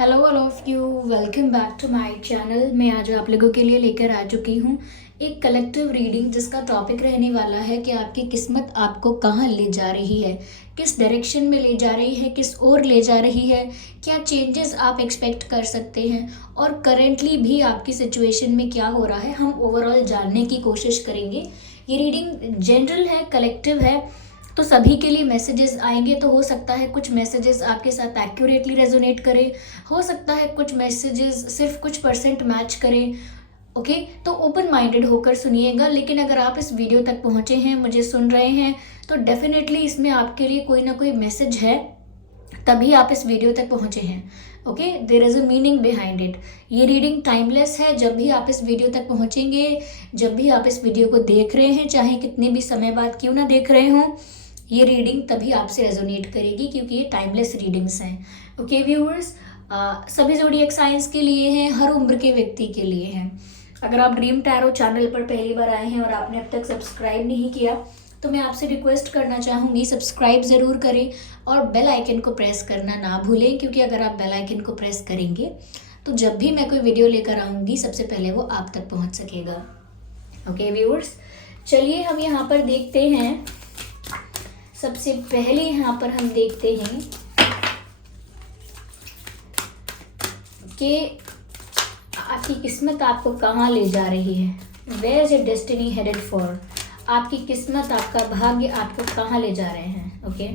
Hello all of you, welcome back to my channel. मैं आज आप लोगों के लिए लेकर आ चुकी हूँ एक कलेक्टिव रीडिंग जिसका टॉपिक रहने वाला है कि आपकी किस्मत आपको कहाँ ले जा रही है, किस डायरेक्शन में ले जा रही है, किस ओर ले जा रही है, क्या चेंजेस आप एक्सपेक्ट कर सकते हैं और करेंटली भी आपकी सिचुएशन में क्या हो रहा है, हम ओवरऑल जानने की कोशिश करेंगे। ये रीडिंग जनरल है, कलेक्टिव है, तो सभी के लिए मैसेजेस आएंगे। तो हो सकता है कुछ मैसेजेस आपके साथ एक्यूरेटली रेजोनेट करें, हो सकता है कुछ मैसेजेस सिर्फ कुछ परसेंट मैच करें। ओके, तो ओपन माइंडेड होकर सुनिएगा। लेकिन अगर आप इस वीडियो तक पहुंचे हैं, मुझे सुन रहे हैं, तो डेफिनेटली इसमें आपके लिए कोई ना कोई मैसेज है, तभी आप इस वीडियो तक पहुंचे हैं। Okay, there is a meaning behind it. ये रीडिंग टाइमलेस है। जब भी आप इस वीडियो तक पहुंचेंगे, जब भी आप इस वीडियो को देख रहे हैं, चाहे कितने भी समय बाद क्यों ना देख रहे हों, ये रीडिंग तभी आपसे रेजोनेट करेगी, क्योंकि ये टाइमलेस रीडिंग्स हैं। ओके व्यूअर्स, सभी ज़ोडिएक साइंस के लिए हैं, हर उम्र के व्यक्ति के लिए हैं। अगर आप ड्रीम टैरो चैनल पर पहली बार आए हैं और आपने अब तक सब्सक्राइब नहीं किया, तो मैं आपसे रिक्वेस्ट करना चाहूँगी, सब्सक्राइब ज़रूर करें और बेल आइकन को प्रेस करना ना भूलें, क्योंकि अगर आप बेल आइकन को प्रेस करेंगे तो जब भी मैं कोई वीडियो लेकर आऊँगी, सबसे पहले वो आप तक पहुँच सकेगा। ओके व्यूअर्स, चलिए हम यहाँ पर देखते हैं। सबसे पहले यहाँ पर हम देखते हैं कि आपकी किस्मत आपको कहाँ ले जा रही है। Where is your destiny headed for. आपकी किस्मत, आपका भाग्य आपको कहाँ ले जा रहे हैं। ओके,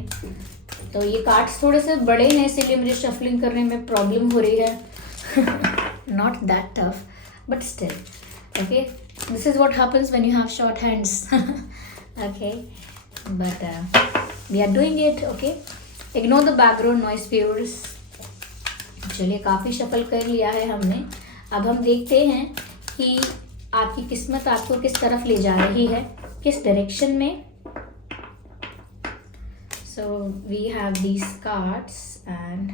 तो ये कार्ड्स थोड़े से बड़े हैं, इसीलिए मुझे शफलिंग करने में प्रॉब्लम हो रही है। Not that tough but still. Okay, this is what happens when you have short hands. Okay, but we are doing it. Okay, ignore the background noise viewers. चलिए, काफ़ी शफल कर लिया है हमने। अब हम देखते हैं कि आपकी किस्मत आपको किस तरफ ले जा रही है, किस डायरेक्शन में। So we have these cards and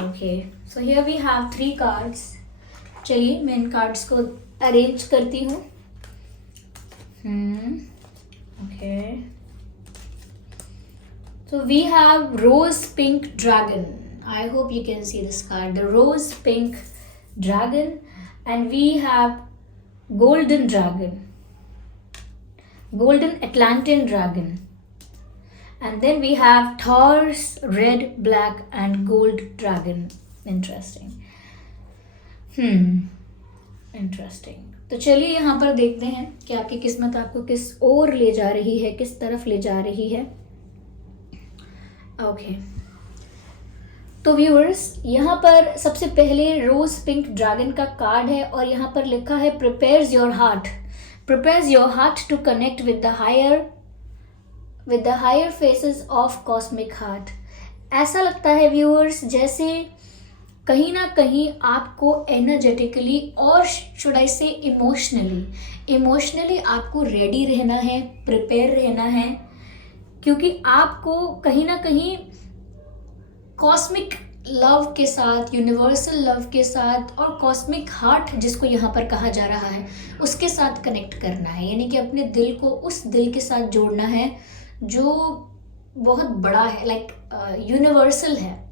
okay, so here we have 3 cards. चलिए, मैं इन कार्ड्स को अरेंज करती हूँ। Okay. So we have rose pink dragon. I hope you can see this card, the rose pink dragon, and we have golden dragon, golden Atlantean dragon, and then we have Taurus red, black and gold dragon. Interesting. Interesting. तो चलिए यहाँ पर देखते हैं कि आपकी किस्मत आपको किस ओर ले जा रही है, किस तरफ ले जा रही है। ओके, तो व्यूअर्स, यहाँ पर सबसे पहले रोज पिंक ड्रैगन का कार्ड है और यहाँ पर लिखा है prepares your heart, prepares your heart to connect with the higher faces of cosmic heart. ऐसा लगता है व्यूअर्स जैसे कहीं ना कहीं आपको एनर्जेटिकली और शुड आई से इमोशनली आपको रेडी रहना है, प्रिपेयर रहना है, क्योंकि आपको कहीं ना कहीं कॉस्मिक लव के साथ, यूनिवर्सल लव के साथ और कॉस्मिक हार्ट जिसको यहाँ पर कहा जा रहा है, उसके साथ कनेक्ट करना है। यानी कि अपने दिल को उस दिल के साथ जोड़ना है जो बहुत बड़ा है, लाइक यूनिवर्सल है।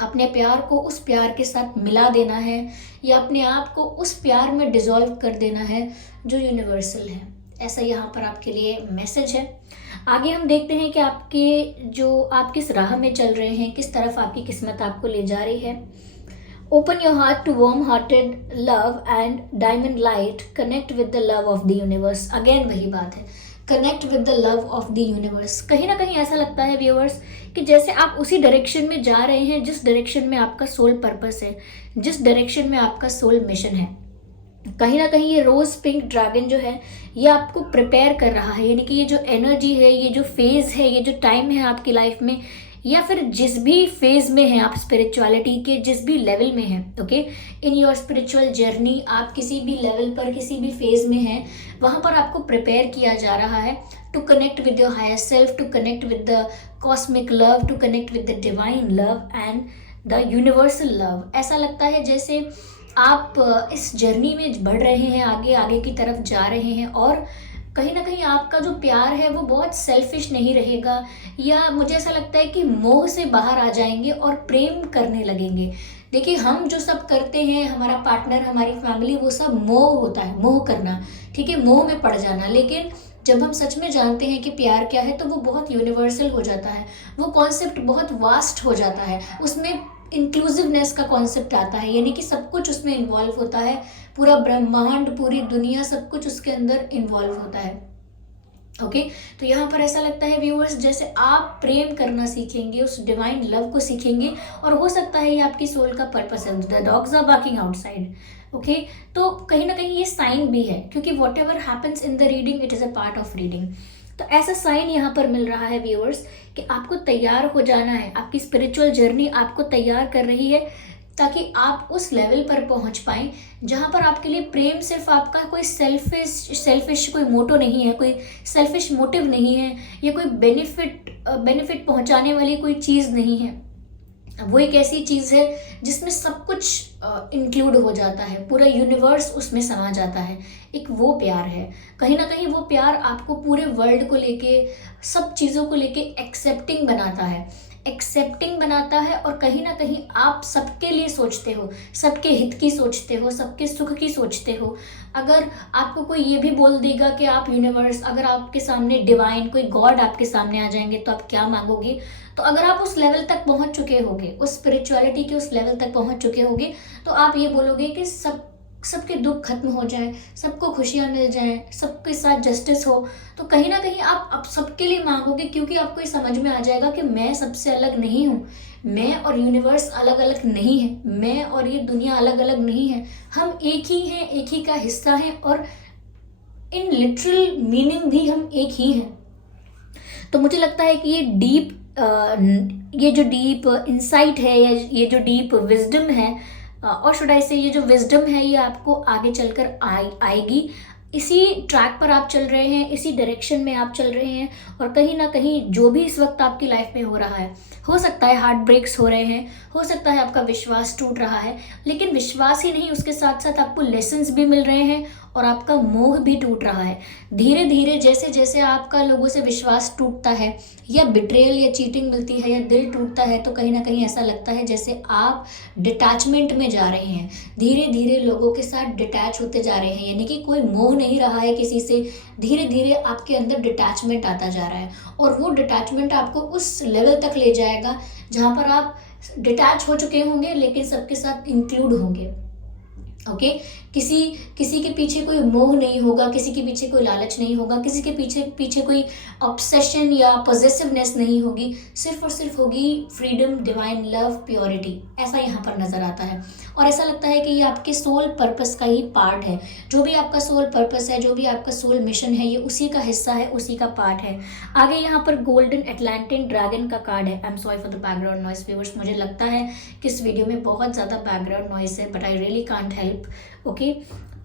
अपने प्यार को उस प्यार के साथ मिला देना है, या अपने आप को उस प्यार में डिसॉल्व कर देना है जो यूनिवर्सल है। ऐसा यहाँ पर आपके लिए मैसेज है। आगे हम देखते हैं कि आप किस राह में चल रहे हैं, किस तरफ आपकी किस्मत आपको ले जा रही है। Open your heart to warm hearted love and diamond light, connect with the love of the universe. Again वही बात है, connect with the love of the universe. कहीं ना कहीं ऐसा लगता है व्यूअर्स कि जैसे आप उसी डायरेक्शन में जा रहे हैं जिस डायरेक्शन में आपका सोल पर्पस है, जिस डायरेक्शन में आपका सोल मिशन है। कहीं ना कहीं ये रोज पिंक ड्रैगन जो है, ये आपको प्रिपेयर कर रहा है। यानी कि ये जो एनर्जी है, ये जो फेज है, ये जो टाइम है आपकी लाइफ में, या फिर जिस भी फेज में हैं आप, स्पिरिचुअलिटी के जिस भी लेवल में हैं, okay, in your spiritual journey, आप किसी भी लेवल पर, किसी भी फेज में हैं, वहाँ पर आपको प्रिपेयर किया जा रहा है to connect with your higher self, to connect with the cosmic love, to connect with the divine love and the universal love. ऐसा लगता है जैसे आप इस जर्नी में बढ़ रहे हैं, आगे आगे की तरफ जा रहे हैं और कहीं ना कहीं आपका जो प्यार है वो बहुत सेल्फिश नहीं रहेगा, या मुझे ऐसा लगता है कि मोह से बाहर आ जाएंगे और प्रेम करने लगेंगे। देखिए, हम जो सब करते हैं, हमारा पार्टनर, हमारी फैमिली, वो सब मोह होता है, मोह करना, ठीक है, मोह में पड़ जाना। लेकिन जब हम सच में जानते हैं कि प्यार क्या है, तो वो बहुत यूनिवर्सल हो जाता है, वो कॉन्सेप्ट बहुत वास्ट हो जाता है, उसमें इंक्लूसिवनेस का कॉन्सेप्ट आता है, यानी कि सब कुछ उसमें इन्वॉल्व होता है, पूरा ब्रह्मांड, पूरी दुनिया, सब कुछ उसके अंदर इन्वॉल्व होता है। ओके तो यहाँ पर ऐसा लगता है व्यूअर्स, जैसे आप प्रेम करना सीखेंगे, उस डिवाइन लव को सीखेंगे, और हो सकता है ये आपकी सोल का पर्पस है। The dogs are barking outside. Okay तो कहीं ना कहीं ये साइन भी है, क्योंकि whatever happens in the reading, it is a part of reading. तो ऐसा साइन यहाँ पर मिल रहा है व्यूअर्स कि आपको तैयार हो जाना है, आपकी स्पिरिचुअल जर्नी आपको तैयार कर रही है, ताकि आप उस लेवल पर पहुंच पाएं जहां पर आपके लिए प्रेम सिर्फ आपका कोई सेल्फिश कोई मोटो नहीं है, कोई सेल्फिश मोटिव नहीं है, या कोई बेनिफिट पहुंचाने वाली कोई चीज़ नहीं है। वो एक ऐसी चीज़ है जिसमें सब कुछ इंक्लूड हो जाता है, पूरा यूनिवर्स उसमें समा जाता है। एक वो प्यार है, कहीं ना कहीं वो प्यार आपको पूरे वर्ल्ड को लेके, सब चीज़ों को लेके एक्सेप्टिंग बनाता है, और कहीं ना कहीं आप सबके लिए सोचते हो, सबके हित की सोचते हो, सबके सुख की सोचते हो। अगर आपको कोई ये भी बोल देगा कि आप यूनिवर्स, अगर आपके सामने डिवाइन कोई गॉड आपके सामने आ जाएंगे तो आप क्या मांगोगे, तो अगर आप उस लेवल तक पहुंच चुके होगे, उस स्पिरिचुअलिटी के उस लेवल तक पहुंच चुके होगे, तो आप ये बोलोगे कि सबके दुख खत्म हो जाए, सबको खुशियां मिल जाएं, सबके साथ जस्टिस हो। तो कहीं ना कहीं आप सबके लिए मांगोगे, क्योंकि आपको ये समझ में आ जाएगा कि मैं सबसे अलग नहीं हूँ, मैं और यूनिवर्स अलग अलग नहीं है, मैं और ये दुनिया अलग अलग नहीं है, हम एक ही हैं, एक ही का हिस्सा हैं, और इन लिटरल मीनिंग भी हम एक ही हैं। तो मुझे लगता है कि ये जो डीप इंसाइट है, या ये जो डीप विजडम है, और शुड आई से ये जो विजडम है, ये आपको आगे चलकर आएगी। इसी ट्रैक पर आप चल रहे हैं, इसी डायरेक्शन में आप चल रहे हैं, और कहीं ना कहीं जो भी इस वक्त आपकी लाइफ में हो रहा है, हो सकता है हार्ट ब्रेक्स हो रहे हैं, हो सकता है आपका विश्वास टूट रहा है, लेकिन विश्वास ही नहीं, उसके साथ साथ आपको लेसन्स भी मिल रहे हैं, और आपका मोह भी टूट रहा है। धीरे धीरे जैसे जैसे आपका लोगों से विश्वास टूटता है, या बिट्रेयल या चीटिंग मिलती है, या दिल टूटता है, तो कहीं ना कहीं ऐसा लगता है जैसे आप डिटैचमेंट में जा रहे हैं, धीरे धीरे लोगों के साथ डिटैच होते जा रहे हैं, यानी कि कोई मोह नहीं रहा है किसी से, धीरे धीरे आपके अंदर डिटैचमेंट आता जा रहा है, और वो डिटैचमेंट आपको उस लेवल तक ले जाएगा जहाँ पर आप डिटैच हो चुके होंगे, लेकिन सबके साथ इंक्लूड होंगे। ओके किसी के पीछे कोई मोह नहीं होगा, किसी के पीछे कोई लालच नहीं होगा, किसी के पीछे कोई ऑब्सेशन या पॉजेसिवनेस नहीं होगी, सिर्फ और सिर्फ होगी फ्रीडम, डिवाइन लव, प्योरिटी। ऐसा यहाँ पर नजर आता है, और ऐसा लगता है कि ये आपके सोल पर्पस का ही पार्ट है। जो भी आपका सोल पर्पस है, जो भी आपका सोल मिशन है, ये उसी का हिस्सा है, उसी का पार्ट है। आगे यहाँ पर गोल्डन एटलांटिन ड्रैगन का कार्ड है। I am sorry for the background noise viewers, मुझे लगता है कि इस वीडियो में बहुत ज़्यादा बैकग्राउंड नॉइस है, but I really can't help. Okay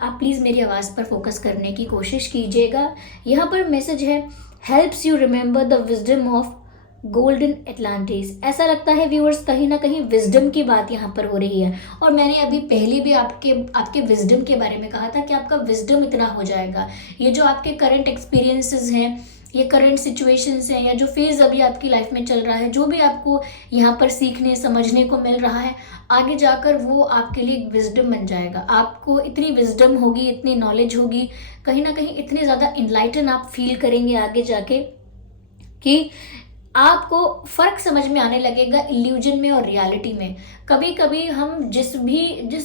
आप प्लीज़ मेरी आवाज़ पर फोकस करने की कोशिश कीजिएगा। यहाँ पर मैसेज है, helps you remember the wisdom of golden Atlantis. ऐसा लगता है व्यूअर्स, कहीं ना कहीं विजडम की बात यहाँ पर हो रही है, और मैंने अभी पहले भी आपके विजडम के बारे में कहा था कि आपका विजडम इतना हो जाएगा। ये जो आपके करंट एक्सपीरियंसेस हैं, ये करंट सिचुएशंस हैं, या जो फेज़ अभी आपकी लाइफ में चल रहा है, जो भी आपको यहाँ पर सीखने समझने को मिल रहा है, आगे जाकर वो आपके लिए एक विजडम बन जाएगा। आपको इतनी विजडम होगी, इतनी नॉलेज होगी, कहीं ना कहीं इतने ज़्यादा इनलाइटन आप फील करेंगे आगे जाके कि आपको फ़र्क समझ में आने लगेगा इल्यूजन में और रियलिटी में। कभी कभी हम जिस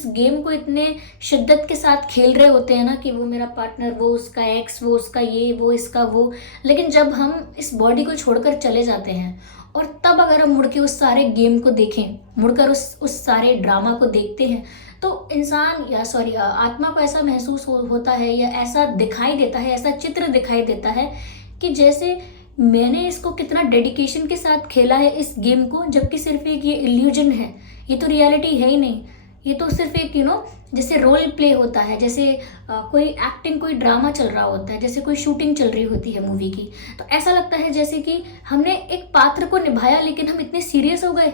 गेम को इतने शिद्दत के साथ खेल रहे होते हैं ना, कि वो मेरा पार्टनर, वो उसका एक्स, वो उसका ये, वो इसका वो, लेकिन जब हम इस बॉडी को छोड़कर चले जाते हैं, और तब अगर हम मुड़ के उस सारे गेम को देखें, मुड़कर उस सारे ड्रामा को देखते हैं, तो इंसान आत्मा को ऐसा महसूस होता है, या ऐसा दिखाई देता है, ऐसा चित्र दिखाई देता है कि जैसे मैंने इसको कितना डेडिकेशन के साथ खेला है इस गेम को, जबकि सिर्फ एक ये इल्यूजन है, ये तो रियलिटी है ही नहीं, ये तो सिर्फ एक जैसे रोल प्ले होता है, जैसे कोई एक्टिंग, कोई ड्रामा चल रहा होता है, जैसे कोई शूटिंग चल रही होती है मूवी की। तो ऐसा लगता है जैसे कि हमने एक पात्र को निभाया, लेकिन हम इतने सीरियस हो गए।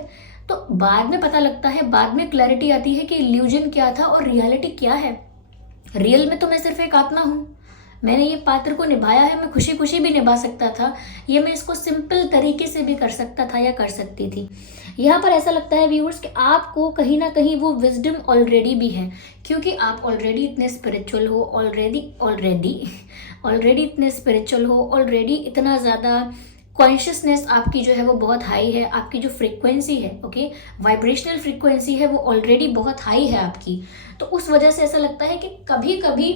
तो बाद में पता लगता है, बाद में क्लैरिटी आती है कि इल्यूजन क्या था और रियलिटी क्या है। रियल में तो मैं सिर्फ एक आत्मा हूँ, मैंने ये पात्र को निभाया है, मैं खुशी खुशी भी निभा सकता था, ये मैं इसको सिंपल तरीके से भी कर सकता था या कर सकती थी। यहाँ पर ऐसा लगता है व्यूअर्स कि आपको कहीं ना कहीं वो विजडम ऑलरेडी भी है, क्योंकि आप ऑलरेडी इतने स्पिरिचुअल हो, ऑलरेडी इतने स्पिरिचुअल हो, ऑलरेडी इतना ज़्यादा कॉन्शियसनेस आपकी जो है वो बहुत हाई है, आपकी जो फ्रीक्वेंसी है, ओके, वाइब्रेशनल फ्रीक्वेंसी है वो ऑलरेडी बहुत हाई है आपकी। तो उस वजह से ऐसा लगता है कि कभी कभी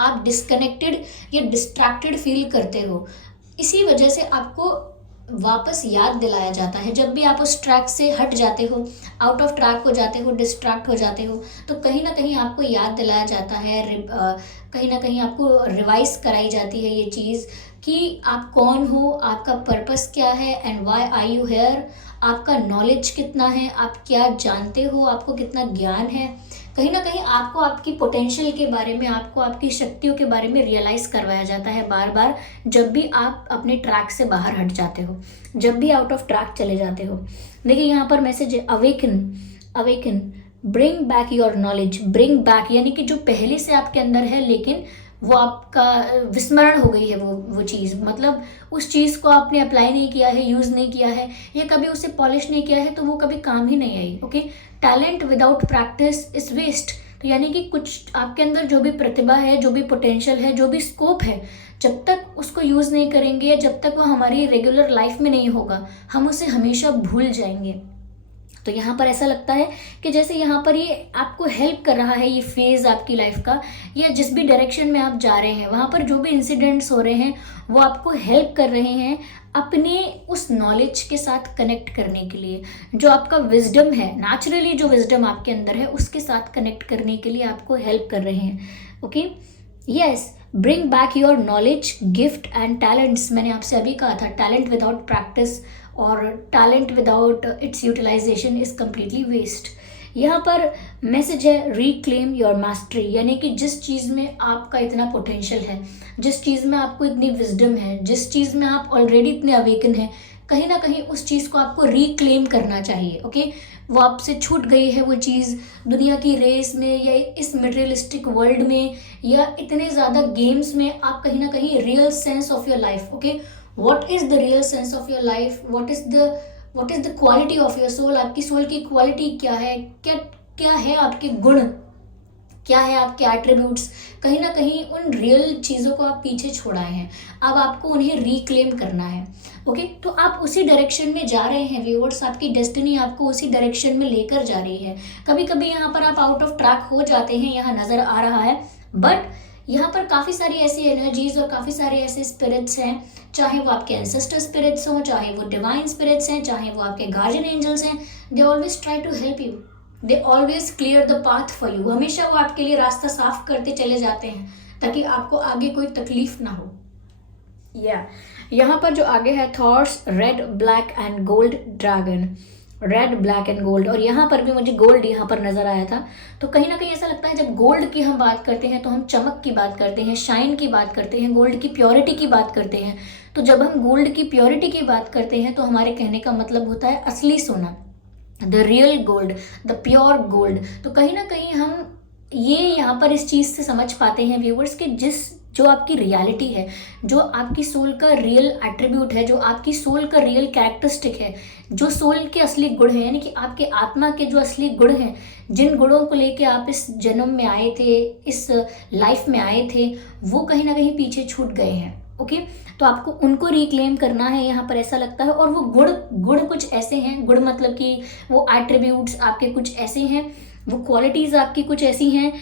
आप डिस्कनेक्टेड या डिस्ट्रैक्टेड फील करते हो, इसी वजह से आपको वापस याद दिलाया जाता है। जब भी आप उस ट्रैक से हट जाते हो, आउट ऑफ ट्रैक हो जाते हो, डिस्ट्रैक्ट हो जाते हो, तो कहीं ना कहीं आपको याद दिलाया जाता है, कहीं ना कहीं आपको रिवाइज कराई जाती है ये चीज़ कि आप कौन हो, आपका पर्पस क्या है, and why are you here, आपका नॉलेज कितना है, आप क्या जानते हो, आपको कितना ज्ञान है। कहीं ना कहीं आपको आपकी पोटेंशियल के बारे में, आपको आपकी शक्तियों के बारे में रियलाइज़ करवाया जाता है बार बार, जब भी आप अपने ट्रैक से बाहर हट जाते हो, जब भी आउट ऑफ ट्रैक चले जाते हो। देखिए यहाँ पर मैसेज है awaken, awaken, bring back your knowledge, bring back यानी कि जो पहले से आपके अंदर है लेकिन वो आपका विस्मरण हो गई है, वो चीज़, मतलब उस चीज़ को आपने अप्लाई नहीं किया है, यूज़ नहीं किया है, या कभी उसे पॉलिश नहीं किया है, तो वो कभी काम ही नहीं आई। Okay, talent without practice is waste. तो यानी कि कुछ आपके अंदर जो भी प्रतिभा है, जो भी पोटेंशियल है, जो भी स्कोप है, जब तक उसको यूज़ नहीं करेंगे या जब तक वो हमारी रेगुलर लाइफ में नहीं होगा, हम उसे हमेशा भूल जाएंगे। तो यहाँ पर ऐसा लगता है कि जैसे यहाँ पर ये आपको हेल्प कर रहा है, ये फेज़ आपकी लाइफ का, या जिस भी डायरेक्शन में आप जा रहे हैं, वहाँ पर जो भी इंसिडेंट्स हो रहे हैं वो आपको हेल्प कर रहे हैं अपने उस नॉलेज के साथ कनेक्ट करने के लिए। जो आपका विजडम है, नेचुरली जो विजडम आपके अंदर है, उसके साथ कनेक्ट करने के लिए आपको हेल्प कर रहे हैं। Okay, yes, bring back your knowledge, gift and talents. मैंने आपसे अभी कहा था टैलेंट विदाउट प्रैक्टिस और talent without its utilization is completely waste. यहाँ पर मैसेज है रिक्लेम योर मास्टरी, यानी कि जिस चीज़ में आपका इतना पोटेंशियल है, जिस चीज़ में आपको इतनी विजडम है, जिस चीज़ में आप ऑलरेडी इतने अवेकन हैं, कहीं ना कहीं उस चीज़ को आपको रिक्लेम करना चाहिए। ओके, वो आपसे छूट गई है वो चीज़ दुनिया की रेस में या इस मटेरियलिस्टिक वर्ल्ड में या इतने ज़्यादा गेम्स में। आप कहीं ना कहीं real sense of your life, okay, what is the real sense of your life, what is the quality of your soul, आपकी सोल की क्वालिटी क्या है, क्या क्या है आपके गुण, क्या है आपके एट्रीब्यूट्स, कहीं ना कहीं उन रियल चीज़ों को आप पीछे छोड़ाए हैं, अब आपको उन्हें रिक्लेम करना है। ओके, तो आप उसी डायरेक्शन में जा रहे हैं व्यूअर्स, आपकी डेस्टिनी आपको उसी डायरेक्शन में लेकर जा रही है। कभी कभी यहाँ पर आप आउट ऑफ ट्रैक हो जाते हैं, यहाँ नज़र आ रहा है, बट यहाँ पर काफ़ी सारी ऐसी एनर्जीज और काफ़ी सारे ऐसे स्पिरिट्स हैं, चाहे वो आपके एंसेस्टर स्पिरिट्स हों, चाहे वो डिवाइन स्पिरिट्स हैं, चाहे वो आपके गार्जियन एंजल्स हैं, they always try to help you, they always clear the path for you. हमेशा वो आपके लिए रास्ता साफ करते चले जाते हैं ताकि आपको आगे कोई तकलीफ ना हो। यहाँ पर जो आगे है thoughts red black and gold dragon, red black and gold, और यहाँ पर भी मुझे गोल्ड यहाँ पर नजर आया था। तो कहीं ना कहीं ऐसा लगता है जब गोल्ड की हम बात करते हैं तो हम चमक की बात करते हैं, शाइन की बात करते हैं, गोल्ड की प्योरिटी की बात करते हैं। तो जब हम गोल्ड की प्योरिटी की बात करते हैं तो हमारे कहने का मतलब होता है असली सोना, the real gold, the pure gold. तो कहीं ना कहीं हम ये यहाँ पर इस चीज़ से समझ पाते हैं व्यूवर्स कि जो आपकी रियलिटी है, जो आपकी सोल का रियल एट्रीब्यूट है, जो आपकी सोल का रियल कैरेक्टरिस्टिक है, जो सोल के असली गुण हैं, यानी कि आपके आत्मा के जो असली गुण हैं, जिन गुणों को लेके आप इस जन्म में आए थे, इस लाइफ में आए थे, वो कहीं ना कहीं पीछे छूट गए हैं। ओके, तो आपको उनको रिक्लेम करना है यहाँ पर ऐसा लगता है। और वो गुण कुछ ऐसे हैं, गुण मतलब कि वो एट्रीब्यूट्स आपके कुछ ऐसे हैं, वो क्वालिटीज़ आपकी कुछ ऐसी हैं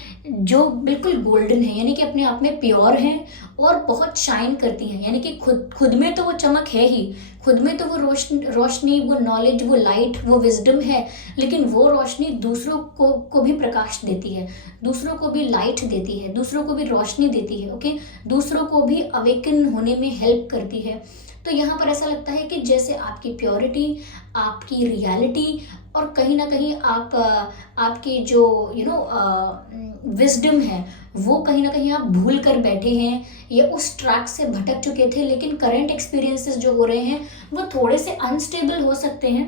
जो बिल्कुल गोल्डन है, यानी कि अपने आप में प्योर हैं और बहुत शाइन करती हैं। यानी कि खुद में तो वो चमक है ही, खुद में तो वो रोशनी, वो नॉलेज, वो लाइट, वो विजडम है, लेकिन वो रोशनी दूसरों को भी प्रकाश देती है, दूसरों को भी लाइट देती है, दूसरों को भी रोशनी देती है। ओके, दूसरों को भी अवेकन होने में हेल्प करती है। तो यहाँ पर ऐसा लगता है कि जैसे आपकी प्योरिटी, आपकी रियलिटी और कहीं ना कहीं आपकी जो विजडम है, वो कहीं ना कहीं आप भूल कर बैठे हैं या उस ट्रैक से भटक चुके थे। लेकिन करंट एक्सपीरियंसेस जो हो रहे हैं वो थोड़े से अनस्टेबल हो सकते हैं,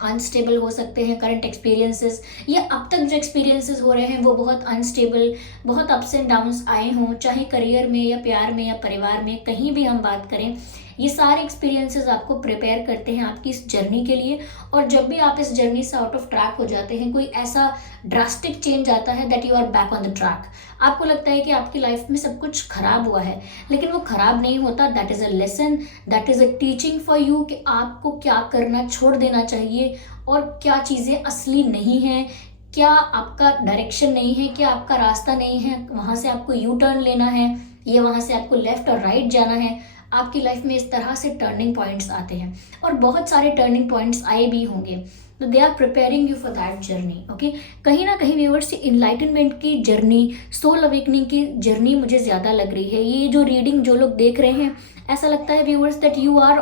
अनस्टेबल हो सकते हैं करंट एक्सपीरियंसेस, या अब तक जो एक्सपीरियंसेस हो रहे हैं वो बहुत अनस्टेबल, बहुत अप्स एंड डाउन्स आए हों, चाहे करियर में या प्यार में या परिवार में, कहीं भी हम बात करें। ये सारे एक्सपीरियंसेस आपको प्रिपेयर करते हैं आपकी इस जर्नी के लिए। और जब भी आप इस जर्नी से आउट ऑफ ट्रैक हो जाते हैं, कोई ऐसा ड्रास्टिक चेंज आता है that you are back on the track, आपको लगता है कि आपकी लाइफ में सब कुछ खराब हुआ है, लेकिन वो खराब नहीं होता। That is a lesson, that is a teaching for you कि आपको क्या करना छोड़ देना चाहिए और क्या चीज़ें असली नहीं हैं, क्या आपका डायरेक्शन नहीं है, क्या आपका रास्ता नहीं है, वहाँ से आपको यू टर्न लेना है या वहाँ से आपको लेफ्ट और राइट जाना है। आपकी लाइफ में इस तरह से टर्निंग पॉइंट्स आते हैं और बहुत सारे टर्निंग पॉइंट्स आए भी होंगे, तो they are preparing you for that journey. Okay, कहीं ना कहीं व्यूअर्स इनलाइटनमेंट की जर्नी, सोल अवेकनिंग की जर्नी मुझे ज़्यादा लग रही है। ये जो रीडिंग जो लोग देख रहे हैं, ऐसा लगता है viewers that you are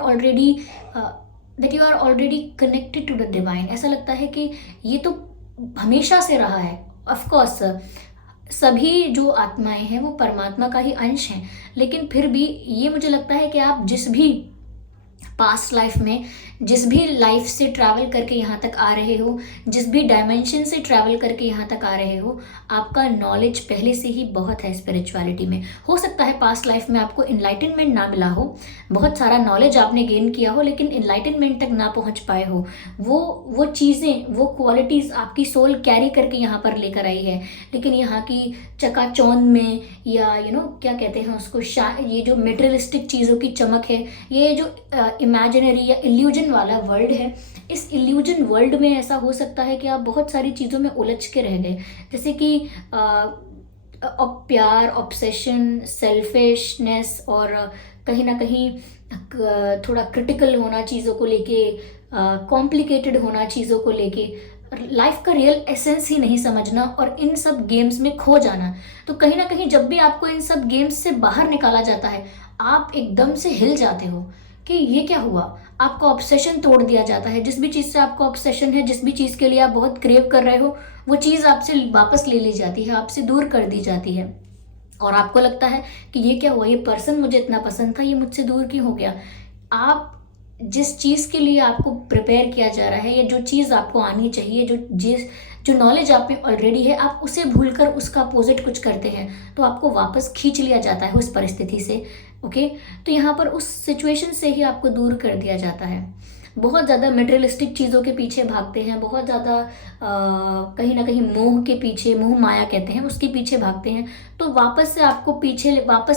already connected to the divine. ऐसा लगता है कि ये तो हमेशा से रहा है। ऑफ कोर्स सभी जो आत्माएं हैं वो परमात्मा का ही अंश हैं, लेकिन फिर भी ये मुझे लगता है कि आप जिस भी पास्ट लाइफ में, जिस भी लाइफ से ट्रैवल करके यहाँ तक आ रहे हो, जिस भी डायमेंशन से ट्रैवल करके यहाँ तक आ रहे हो, आपका नॉलेज पहले से ही बहुत है स्पिरिचुअलिटी में। हो सकता है पास्ट लाइफ में आपको इनलाइटनमेंट ना मिला हो, बहुत सारा नॉलेज आपने गेन किया हो, लेकिन इनलाइटनमेंट तक ना पहुँच पाए हो। वो चीज़ें, वो क्वालिटीज़ आपकी सोल कैरी करके यहाँ पर लेकर आई है, लेकिन यहाँ की चकाचौंध में या क्या कहते हैं उसको, ये जो मेटेरियलिस्टिक चीज़ों की चमक है, ये जो इमेजिनरी या इल्यूजन वाला वर्ल्ड है, इस इल्यूजन वर्ल्ड में ऐसा हो सकता है कि आप बहुत सारी चीज़ों में उलझ के रह गए, जैसे कि प्यार, ऑब्सेशन, सेल्फिशनेस और कहीं ना कहीं थोड़ा क्रिटिकल होना चीज़ों को लेके, कॉम्प्लिकेटेड होना चीज़ों को लेके, लाइफ का रियल एसेंस ही नहीं समझना और इन सब गेम्स में खो जाना। तो कहीं ना कहीं जब भी आपको इन सब गेम्स से बाहर निकाला जाता है, आप एकदम से हिल जाते हो कि ये क्या हुआ। आपका ऑब्सेशन तोड़ दिया जाता है। जिस भी चीज़ से आपका ऑब्सेशन है, जिस भी चीज़ के लिए आप बहुत क्रेव कर रहे हो, वो चीज़ आपसे वापस ले ली जाती है, आपसे दूर कर दी जाती है और आपको लगता है कि ये क्या हुआ, ये पर्सन मुझे इतना पसंद था, ये मुझसे दूर क्यों हो गया। आप जिस चीज़ के लिए आपको प्रिपेयर किया जा रहा है या जो चीज़ आपको आनी चाहिए, जो नॉलेज आप में ऑलरेडी है, आप उसे भूलकर उसका अपोजिट कुछ करते हैं, तो आपको वापस खींच लिया जाता है उस परिस्थिति से। ओके, तो यहाँ पर उस सिचुएशन से ही आपको दूर कर दिया जाता है। बहुत ज़्यादा मटेरियलिस्टिक चीज़ों के पीछे भागते हैं, बहुत ज़्यादा कहीं ना कहीं मोह के पीछे, मोह माया कहते हैं, उसके पीछे भागते हैं, तो वापस से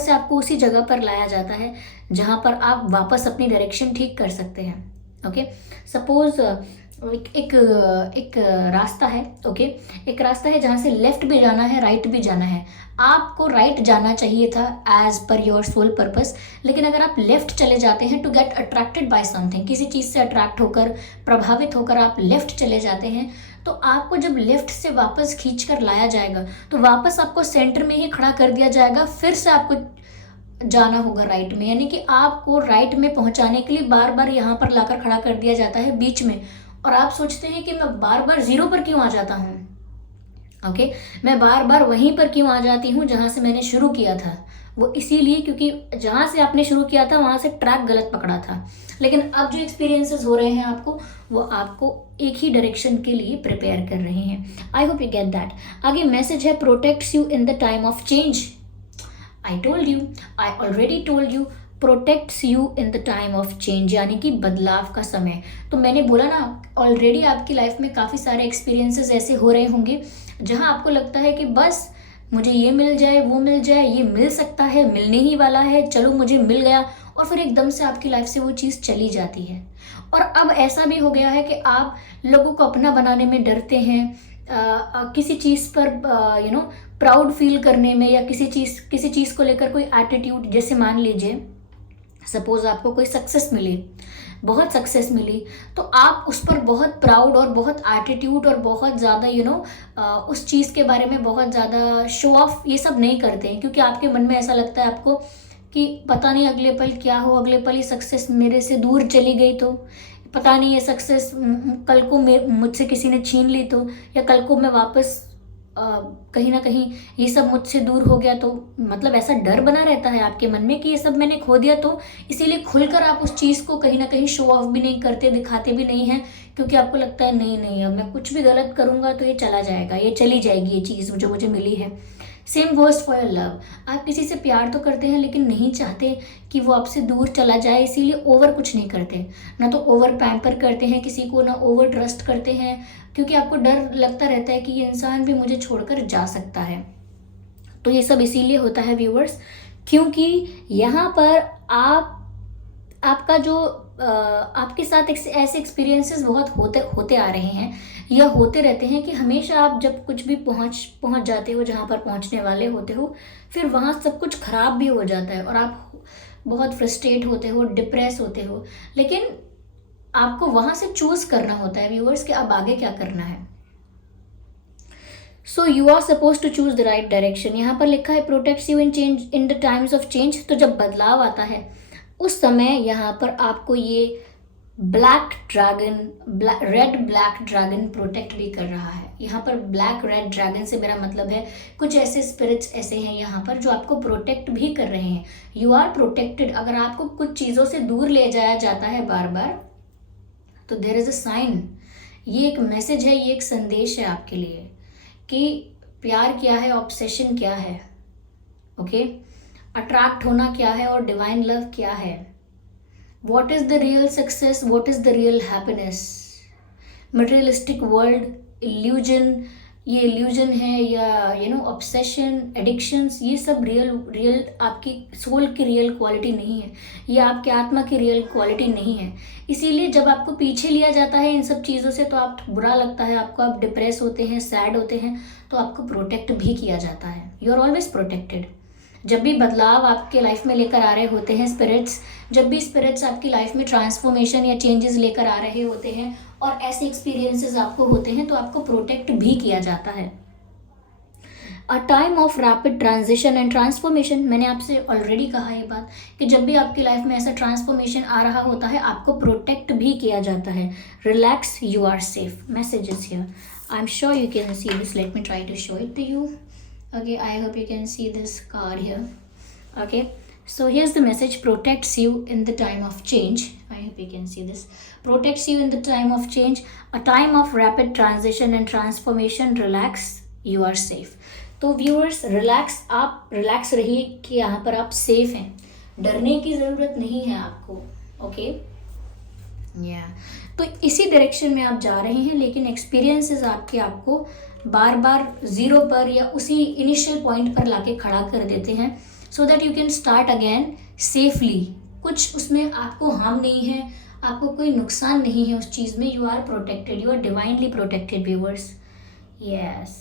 आपको उसी जगह पर लाया जाता है जहाँ पर आप वापस अपनी डायरेक्शन ठीक कर सकते हैं। ओके, सपोज एक रास्ता है। ओके, एक रास्ता है जहाँ से लेफ्ट भी जाना है, राइट भी जाना है। आपको राइट जाना चाहिए था as per your soul purpose, लेकिन अगर आप लेफ्ट चले जाते हैं to get attracted by something, किसी चीज़ से अट्रैक्ट होकर, प्रभावित होकर आप लेफ्ट चले जाते हैं, तो आपको जब लेफ्ट से वापस खींच कर लाया जाएगा तो वापस आपको सेंटर में ही खड़ा कर दिया जाएगा, फिर से आपको जाना होगा राइट में। यानी कि आपको राइट में पहुंचाने के लिए बार बार यहाँ पर लाकर खड़ा कर दिया जाता है बीच में, और आप सोचते हैं कि मैं बार बार जीरो पर क्यों आ जाता हूँ। ओके, मैं बार बार वहीं पर क्यों आ जाती हूँ जहाँ से मैंने शुरू किया था। वो इसीलिए क्योंकि जहाँ से आपने शुरू किया था वहाँ से ट्रैक गलत पकड़ा था। लेकिन अब जो एक्सपीरियंसेस हो रहे हैं आपको, वो आपको एक ही डायरेक्शन के लिए प्रिपेयर कर रहे हैं। I hope you get that. आगे मैसेज है, protects you in the time of change. I already told you protects you in the time of change, यानी कि बदलाव का समय। तो मैंने बोला ना, ऑलरेडी आपकी लाइफ में काफ़ी सारे एक्सपीरियंसेस ऐसे हो रहे होंगे जहां आपको लगता है कि बस मुझे ये मिल जाए, वो मिल जाए, ये मिल सकता है, मिलने ही वाला है, चलो मुझे मिल गया, और फिर एकदम से आपकी लाइफ से वो चीज़ चली जाती है। और अब ऐसा भी हो गया है कि आप लोगों को अपना बनाने में डरते हैं, किसी चीज़ पर प्राउड फील करने में, या किसी चीज़ को लेकर कोई एटीट्यूड, जैसे मान लीजिए सपोज आपको कोई सक्सेस मिली, बहुत सक्सेस मिली, तो आप उस पर बहुत प्राउड और बहुत एटीट्यूड और बहुत ज़्यादा उस चीज़ के बारे में बहुत ज़्यादा शो ऑफ ये सब नहीं करते हैं, क्योंकि आपके मन में ऐसा लगता है आपको कि पता नहीं अगले पल क्या हो, अगले पल ये सक्सेस मेरे से दूर चली गई तो, पता नहीं ये सक्सेस कल को मुझसे किसी ने छीन ली तो, या कल को मैं वापस कहीं ना कहीं ये सब मुझसे दूर हो गया तो, मतलब ऐसा डर बना रहता है आपके मन में कि ये सब मैंने खो दिया तो, इसीलिए खुलकर आप उस चीज़ को कहीं ना कहीं शो ऑफ भी नहीं करते, दिखाते भी नहीं हैं, क्योंकि आपको लगता है नहीं नहीं, अब मैं कुछ भी गलत करूँगा तो ये चला जाएगा, ये चली जाएगी ये चीज़ जो मुझे मिली है। Same goes for your love. आप किसी से प्यार तो करते हैं लेकिन नहीं चाहते कि वो आपसे दूर चला जाए, इसीलिए ओवर कुछ नहीं करते। ना तो ओवर पैम्पर करते हैं किसी को, ना ओवर ट्रस्ट करते हैं, क्योंकि आपको डर लगता रहता है कि ये इंसान भी मुझे छोड़कर जा सकता है। तो ये सब इसीलिए होता है व्यूअर्स, क्योंकि यहाँ पर आपका जो आपके साथ ऐसे एक्सपीरियंसेस बहुत होते आ रहे हैं या होते रहते हैं कि हमेशा आप जब कुछ भी पहुँच जाते हो जहाँ पर पहुँचने वाले होते हो, फिर वहाँ सब कुछ ख़राब भी हो जाता है और आप बहुत फ्रस्ट्रेट होते हो, डिप्रेस होते हो। लेकिन आपको वहाँ से चूज़ करना होता है व्यूअर्स कि अब आगे क्या करना है। So you are suppose to choose the right direction. यहाँ पर लिखा है protects you in change, in the times of change. तो जब बदलाव आता है उस समय यहाँ पर आपको ये black dragon, red black dragon protect भी कर रहा है। यहाँ पर ब्लैक रेड ड्रैगन से मेरा मतलब है कुछ ऐसे स्पिरिट्स ऐसे हैं यहाँ पर जो आपको प्रोटेक्ट भी कर रहे हैं। You are protected. अगर आपको कुछ चीज़ों से दूर ले जाया जाता है बार बार, तो देयर इज़ अ साइन। ये एक मैसेज है, ये एक संदेश है आपके लिए कि प्यार क्या है, ऑब्सेशन क्या है, ओके, अट्रैक्ट होना क्या है और डिवाइन लव क्या है, what is the real success, what is the real happiness. Materialistic world, illusion, ये इल्यूजन है या ऑब्सेशन, एडिक्शंस, ये सब रियल आपकी सोल की रियल क्वालिटी नहीं है, ये आपके आत्मा की रियल क्वालिटी नहीं है। इसीलिए जब आपको पीछे लिया जाता है इन सब चीज़ों से तो आप बुरा लगता है आपको, आप डिप्रेस होते हैं, सैड होते हैं, तो आपको प्रोटेक्ट भी किया जाता है। You are always protected. जब भी बदलाव आपके लाइफ में लेकर आ रहे होते हैं स्पिरिट्स, जब भी स्पिरिट्स आपकी लाइफ में ट्रांसफॉर्मेशन या चेंजेस लेकर आ रहे होते हैं और ऐसे एक्सपीरियंसेस आपको होते हैं, तो आपको प्रोटेक्ट भी किया जाता है। A time of rapid transition and transformation. मैंने आपसे ऑलरेडी कहा ये बात कि जब भी आपकी लाइफ में ऐसा ट्रांसफॉर्मेशन आ रहा होता है आपको प्रोटेक्ट भी किया जाता है। Relax, you are safe. Messages here, I am sure you can see this, let me try to show it to you. Okay, I hope you can see this card here. Okay, so here's the message: protects you in the time of change. I hope you can see this. Protects you in the time of change, a time of rapid transition and transformation. Relax, you are safe. तो viewers, relax, आप relax रहिए कि यहाँ पर आप safe हैं, डरने की ज़रूरत नहीं है आपको। Okay? तो इसी डायरेक्शन में आप जा रहे हैं, लेकिन एक्सपीरियंसेस आपको बार बार ज़ीरो पर या उसी इनिशियल पॉइंट पर लाके खड़ा कर देते हैं, so that you can start again safely. कुछ उसमें आपको हार्म नहीं है, आपको कोई नुकसान नहीं है उस चीज़ में। You are protected, you are divinely protected viewers. Yes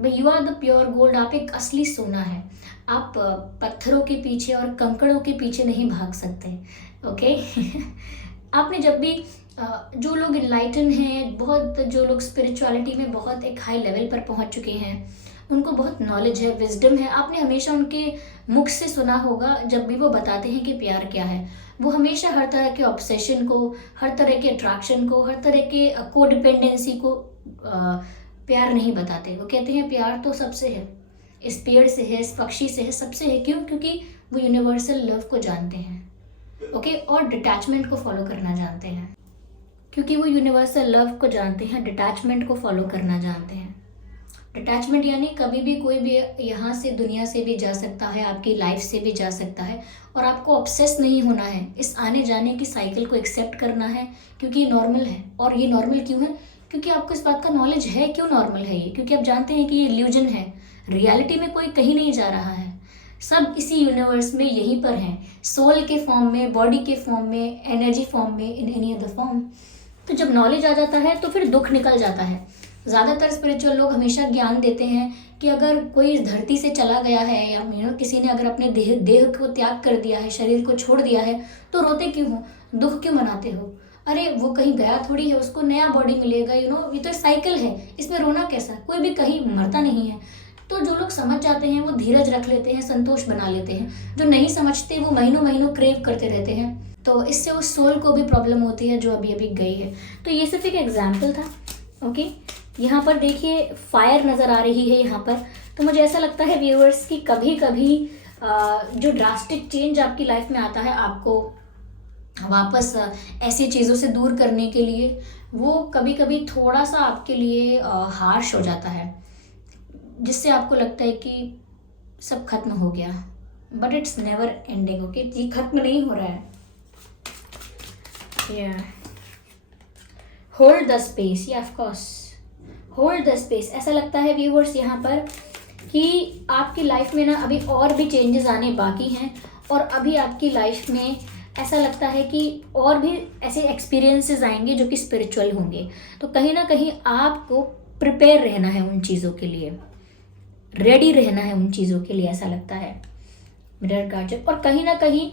भाई, you are the pure gold. आप एक असली सोना है। आप पत्थरों के पीछे और कंकड़ों के पीछे नहीं भाग सकते। ओके आपने जब भी जो लोग इनलाइटन हैं, बहुत जो लोग स्पिरिचुअलिटी में बहुत एक हाई लेवल पर पहुंच चुके हैं, उनको बहुत नॉलेज है, विजडम है, आपने हमेशा उनके मुख से सुना होगा जब भी वो बताते हैं कि प्यार क्या है। वो हमेशा हर तरह के ऑब्सेशन को, हर तरह के अट्रैक्शन को, हर तरह के कोडिपेंडेंसी को प्यार नहीं बताते। वो कहते हैं प्यार तो सबसे है, इस पेड़ से है, इस पक्षी से है, सबसे है। क्यों? क्योंकि वो यूनिवर्सल लव को जानते हैं, ओके, और डिटैचमेंट को फॉलो करना जानते हैं। क्योंकि वो यूनिवर्सल लव को जानते हैं, डिटैचमेंट को फॉलो करना जानते हैं। डिटैचमेंट यानी कभी भी कोई भी यहाँ से दुनिया से भी जा सकता है, आपकी लाइफ से भी जा सकता है, और आपको ऑब्सेस नहीं होना है। इस आने जाने की साइकिल को एक्सेप्ट करना है, क्योंकि ये नॉर्मल है। और ये नॉर्मल क्यों है? क्योंकि आपको इस बात का नॉलेज है क्यों नॉर्मल है ये, क्योंकि आप जानते हैं कि ये इल्यूजन है, रियलिटी में कोई कहीं नहीं जा रहा है, सब इसी यूनिवर्स में यहीं पर हैं, सोल के फॉर्म में, बॉडी के फॉर्म में, एनर्जी फॉर्म में, इन एनी अदर फॉर्म। तो जब नॉलेज आ जाता है तो फिर दुख निकल जाता है। ज़्यादातर स्पिरिचुअल लोग हमेशा ज्ञान देते हैं कि अगर कोई इस धरती से चला गया है या किसी ने अगर अपने देह को त्याग कर दिया है, शरीर को छोड़ दिया है, तो रोते क्यों हो, दुख क्यों मनाते हो? अरे वो कहीं गया थोड़ी है, उसको नया बॉडी मिलेगा, ये तो साइकिल है, इसमें रोना कैसा? कोई भी कहीं मरता नहीं है। तो जो लोग समझ जाते हैं वो धीरज रख लेते हैं, संतोष बना लेते हैं। जो नहीं समझते वो महीनों महीनों क्रेव करते रहते हैं, तो इससे उस सोल को भी प्रॉब्लम होती है जो अभी अभी गई है। तो ये सिर्फ एक एग्जाम्पल था। ओके, यहाँ पर देखिए फायर नज़र आ रही है यहाँ पर। तो मुझे ऐसा लगता है व्यूअर्स कि कभी कभी जो ड्रास्टिक चेंज आपकी लाइफ में आता है, आपको वापस ऐसी चीज़ों से दूर करने के लिए वो कभी कभी थोड़ा सा आपके लिए हार्श हो जाता है, जिससे आपको लगता है कि सब खत्म हो गया, but it's never ending. Okay, ये खत्म नहीं हो रहा है। होल्ड द स्पेस, या of course hold the space. ऐसा लगता है व्यूवर्स यहाँ पर कि आपकी लाइफ में ना अभी और भी चेंजेस आने बाकी हैं, और अभी आपकी लाइफ में ऐसा लगता है कि और भी ऐसे एक्सपीरियंसेस आएंगे जो कि स्पिरिचुअल होंगे। तो कहीं ना कहीं आपको प्रिपेयर रहना है उन चीज़ों के लिए, रेडी रहना है उन चीज़ों के लिए, ऐसा लगता है मिरर गार्जियन। और कहीं ना कहीं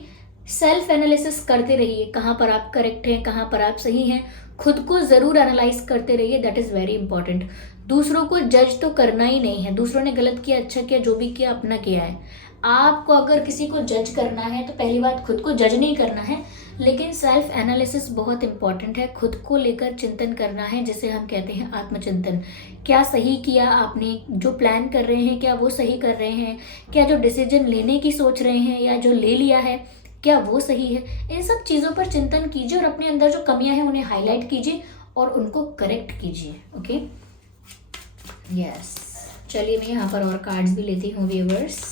सेल्फ एनालिसिस करते रहिए, कहाँ पर आप करेक्ट हैं, कहाँ पर आप सही हैं। खुद को ज़रूर एनालाइज करते रहिए, दैट इज़ वेरी इंपॉर्टेंट। दूसरों को जज तो करना ही नहीं है, दूसरों ने गलत किया, अच्छा किया, जो भी किया अपना किया है। आपको अगर किसी को जज करना है तो पहली बात खुद को जज नहीं करना है, लेकिन सेल्फ एनालिसिस बहुत इंपॉर्टेंट है। खुद को लेकर चिंतन करना है, जिसे हम कहते हैं आत्मचिंतन। क्या सही किया आपने, जो प्लान कर रहे हैं क्या वो सही कर रहे हैं, क्या जो डिसीजन लेने की सोच रहे हैं या जो ले लिया है क्या वो सही है। इन सब चीज़ों पर चिंतन कीजिए और अपने अंदर जो कमियां हैं उन्हें हाईलाइट कीजिए और उनको करेक्ट कीजिए। Okay, yes. चलिए मैं यहाँ पर और कार्ड्स भी लेती हूँ viewers.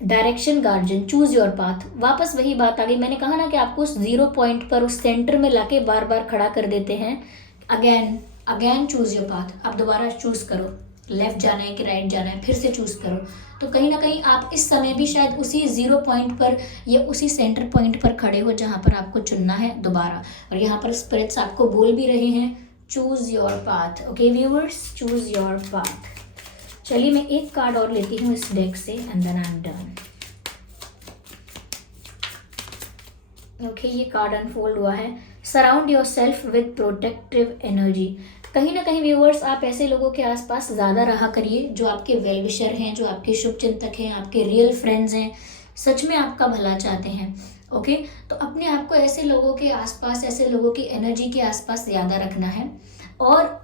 Direction guardian, choose your path. वापस वही बात आ गई, मैंने कहा ना कि आपको उस 0 पॉइंट पर, उस सेंटर में लाके बार बार खड़ा कर देते हैं। Again choose your path. आप दोबारा चूज करो, लेफ्ट जाना है कि राइट जाना है, फिर से चूज करो। तो कहीं ना कहीं आप इस समय भी शायद उसी 0 पॉइंट पर या उसी सेंटर पॉइंट पर खड़े हो जहां पर आपको चुनना है दोबारा। और यहाँ पर स्पिरिट्स आपको बोल भी रहे हैं, choose your path. Okay viewers, choose your path. चलिए मैं एक कार्ड और लेती हूँ इस डेक से and then I am done. Okay, ये कार्ड अनफोल्ड हुआ है, surround yourself with protective energy. कहीं ना कहीं व्यूअर्स आप ऐसे लोगों के आसपास ज़्यादा रहा करिए जो आपके वेल विशर हैं, जो आपके शुभ चिंतक हैं, आपके रियल फ्रेंड्स हैं, सच में आपका भला चाहते हैं। ओके, तो अपने आप को ऐसे लोगों के आसपास, ऐसे लोगों की एनर्जी के आसपास ज़्यादा रखना है। और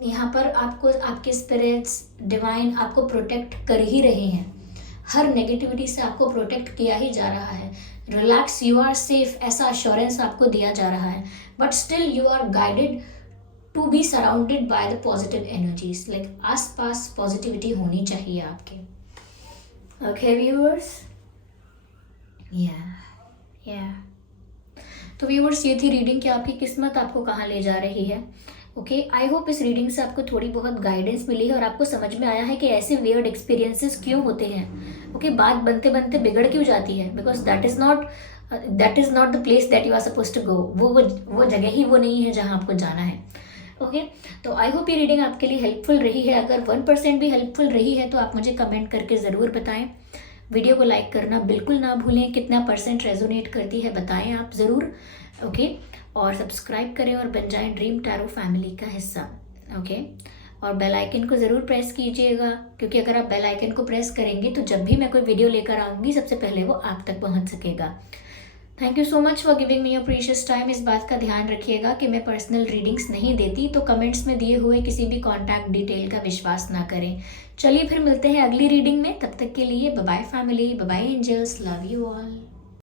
यहाँ पर आपको आपके स्पिरिट्स, डिवाइन आपको प्रोटेक्ट कर ही रहे हैं, हर नेगेटिविटी से आपको प्रोटेक्ट किया ही जा रहा है। रिलैक्स, यू आर सेफ, ऐसा अश्योरेंस आपको दिया जा रहा है। But still you are guided to be surrounded by the positive energies. Like आसपास पॉजिटिविटी होनी चाहिए आपके। ओके व्यूअर्स, या तो व्यूअर्स ये थी रीडिंग कि आपकी किस्मत आपको कहाँ ले जा रही है। ओके, आई होप इस रीडिंग से आपको थोड़ी बहुत गाइडेंस मिली है और आपको समझ में आया है कि ऐसे वियर्ड एक्सपीरियंसेस क्यों होते हैं। ओके, बात बनते बनते बिगड़ क्यों जाती है, because that is not the place that you are suppose to go. वो जगह ही वो नहीं है जहाँ आपको जाना है। ओके, तो आई होप ये रीडिंग आपके लिए हेल्पफुल रही है। अगर 1% भी हेल्पफुल रही है तो आप मुझे कमेंट करके ज़रूर बताएं। वीडियो को लाइक करना बिल्कुल ना भूलें। कितना % रेजोनेट करती है बताएं आप ज़रूर। ओके, और सब्सक्राइब करें और बन जाएं ड्रीम टैरो फैमिली का हिस्सा। ओके, और बेल आइकन को ज़रूर प्रेस कीजिएगा, क्योंकि अगर आप बेल आइकन को प्रेस करेंगे तो जब भी मैं कोई वीडियो लेकर आऊँगी सबसे पहले वो आप तक पहुँच सकेगा। Thank you so much for giving me your precious time. इस बात का ध्यान रखिएगा कि मैं पर्सनल रीडिंग्स नहीं देती, तो कमेंट्स में दिए हुए किसी भी कॉन्टैक्ट डिटेल का विश्वास ना करें। चलिए फिर मिलते हैं अगली रीडिंग में, तब तक के लिए bye bye family, bye bye angels, love you all.